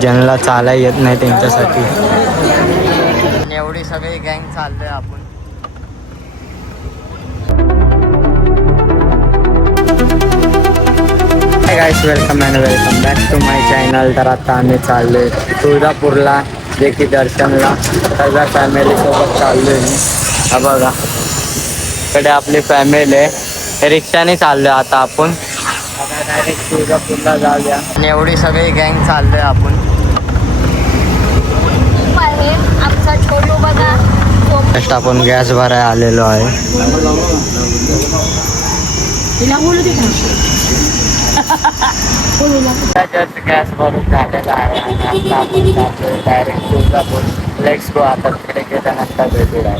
ज्यांना चालायला येत नाही त्यांच्यासाठी. एवढी सगळी गँग चाललोय आपण. Hi guys, welcome and welcome back to my channel. तर आता आम्ही चाललोय तुळजापूरला, जे की दर्शनला. सगळ्या फॅमिलीसोबत चाललोय मी. हा बघा, इकडे आपली फॅमिली आहे. रिक्षाने चाललोय आता आपण. आता डायरेक्ट तुळजापूरला जाऊया. आणि एवढी सगळी गँग चाललोय आपण. आमचा छोटू बघा. जस्ट आपण गॅस भरायला आलेलो आहे. जस्ट गॅस भरून झालेला आहे आणि आता आपण जातोय डायरेक्ट तुळजापूर. Let's go. आता तिकडे गेल्यानंतर भेटूया.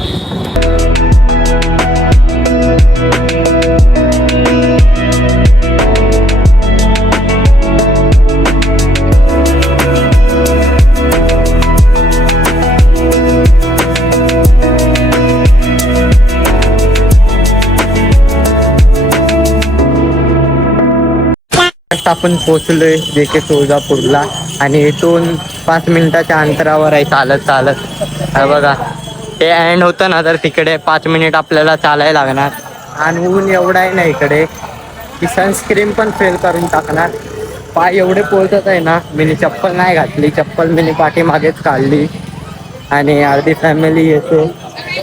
आपण पोचलोय जे की तुळजापूरला आणि इथून 5 मिनिटाच्या अंतरावर आहे चालत चालत. हा बघा, ते एंड होतं ना, तर तिकडे 5 मिनिट आपल्याला चालायला लागणार. आणि ऊन एवढा आहे ना इकडे की सनस्क्रीन पण फेल करून टाकणार. पाय एवढे पोचत आहे ना, मी चप्पल नाही घातली. चप्पल मी पाठीमागेच काढली आणि अर्धी फॅमिली येते.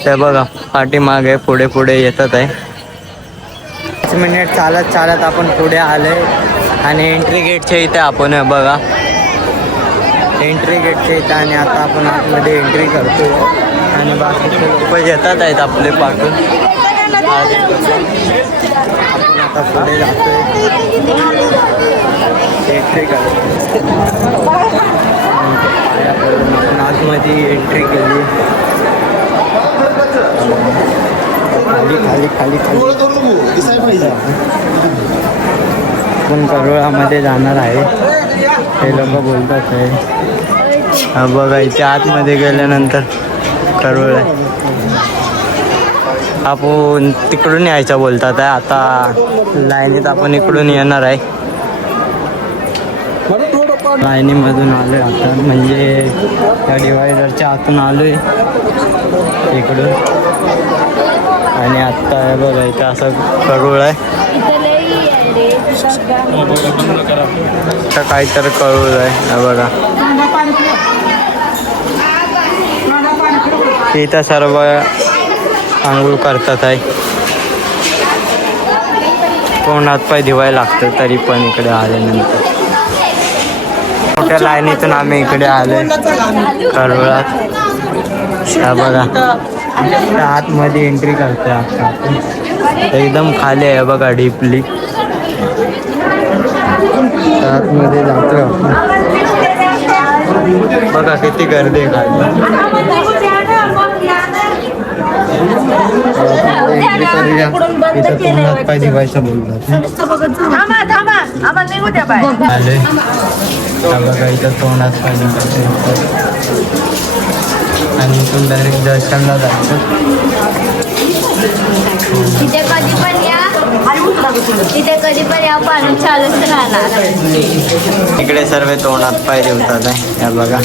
ते बघा, पाठीमागे पुढे पुढे येतात आहे. 5 मिनिट चालत चालत आपण पुढे आले आणि एंट्री गेटच्या इथे आपण बघा, एंट्री गेटच्या इथे. आणि आता आपण आतमध्ये एंट्री करतो आणि बाकीचे लोक येतात आहेत आपले पाठून. आपण आता पुढे जातोय, एंट्री करतो. आपण आतमध्ये एंट्री केली. खाली खाली खाली खाली आपण करोळामध्ये जाणार आहे, हे लोक बोलतात आहे. हा बघा, इथे आतमध्ये गेल्यानंतर करोळ आहे. आपण तिकडून यायचं बोलतात आहे. आता लाईनीत आपण इकडून येणार आहे. लाईनीमधून आलो आहे आता, म्हणजे त्या डिवायडरच्या आतून आलो आहे इकडून. आणि आत्ता बघा, इथे असं करोळ आहे. काहीतरी कळूळ आहे बघा. इथं सर्व आंघोळ करतात आहे. कोण हातपाय धुवायला लागतं तरी पण इकडे आल्यानंतर. मोठ्या लाईनीतून आम्ही इकडे आले करोळात. हा बघा, आतमध्ये एंट्री करतोय आता. एकदम खाली आहे बघा, डीपली आतमध्ये जातोय आपण. बघा किती गर्दी आहे खाली. एंट्री करूया. इथं कोण हातपाय धुवायचं बोलतात आले. बघा, इथं तोंड हातपाय धुवायचं आणि इथून डायरेक्ट दर्शनला जायचं. तिथे कधी पण या पाणी चालूच राहणार. इकडे सर्व तोंड हातपाय ठेवतात आहे. या बघा,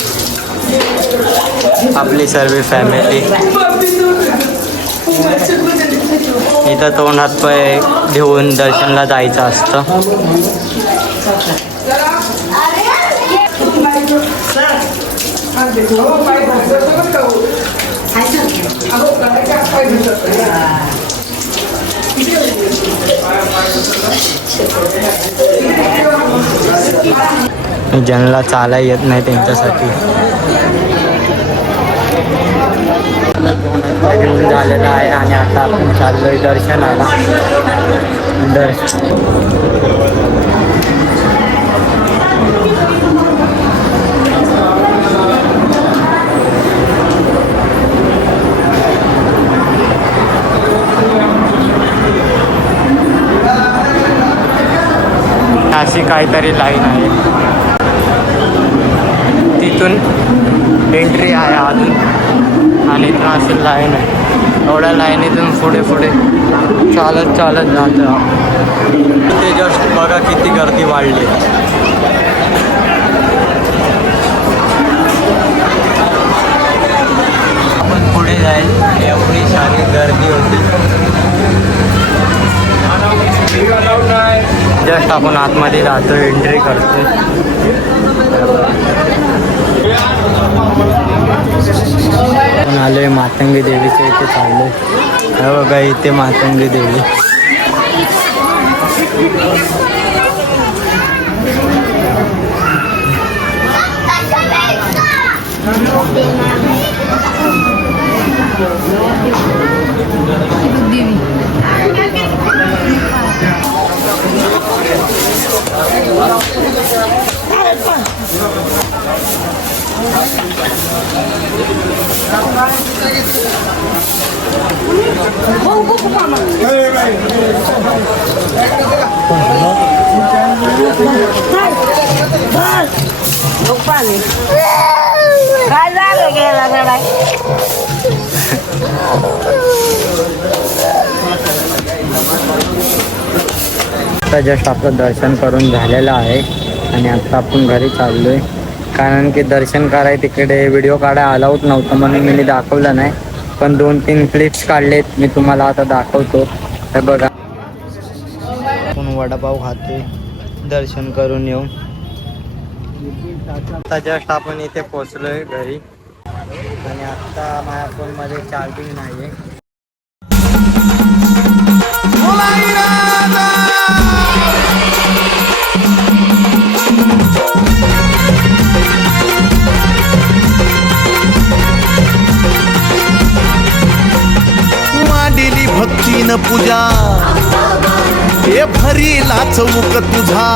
आपली सर्व फॅमिली इथं तोंड हातपाय घेऊन दर्शनला जायचं असतं. ज्यांना चालायला येत नाही त्यांच्यासाठी. घेऊन झालेला आहे आणि आता आपण चाललोय दर्शनाला. अशी काहीतरी लाईन आहे. तिथून एंट्री आहे अजून आणि इथून असेल लाईन आहे. एवढ्या लाईनीतून पुढे पुढे चालत चालत जातं. ते जस्ट बघा किती गर्दी वाढली. आपण पुढे जाईल एवढी सारी गर्दी होती. जस्ट आपण आतमध्ये जातो एंट्री करतोय. आपण आलोय मातंगी देवीच्या इथे चाललोय. हे बघा इथे मातंगी देवी. काय झालं गेला गडाय. आता जस्ट आपलं दर्शन करून झालेलं आहे आणि आता आपण घरी चाललोय. कारण की दर्शन कराय तिकडे व्हिडिओ काढायला अलाउड नव्हतं म्हणून मी दाखवलं नाही. पण 2-3 क्लिप्स काढलेत मी तुम्हाला आता दाखवतो. हे बघा आपण वडापाव खातोय दर्शन करून येऊन. आता जस्ट आपण इथे पोचलोय घरी आणि आता माझ्या फोनमध्ये चार्जिंग नाही आहे. मांडिली भक्तीन पूजा हे भरीला चौक तुझा.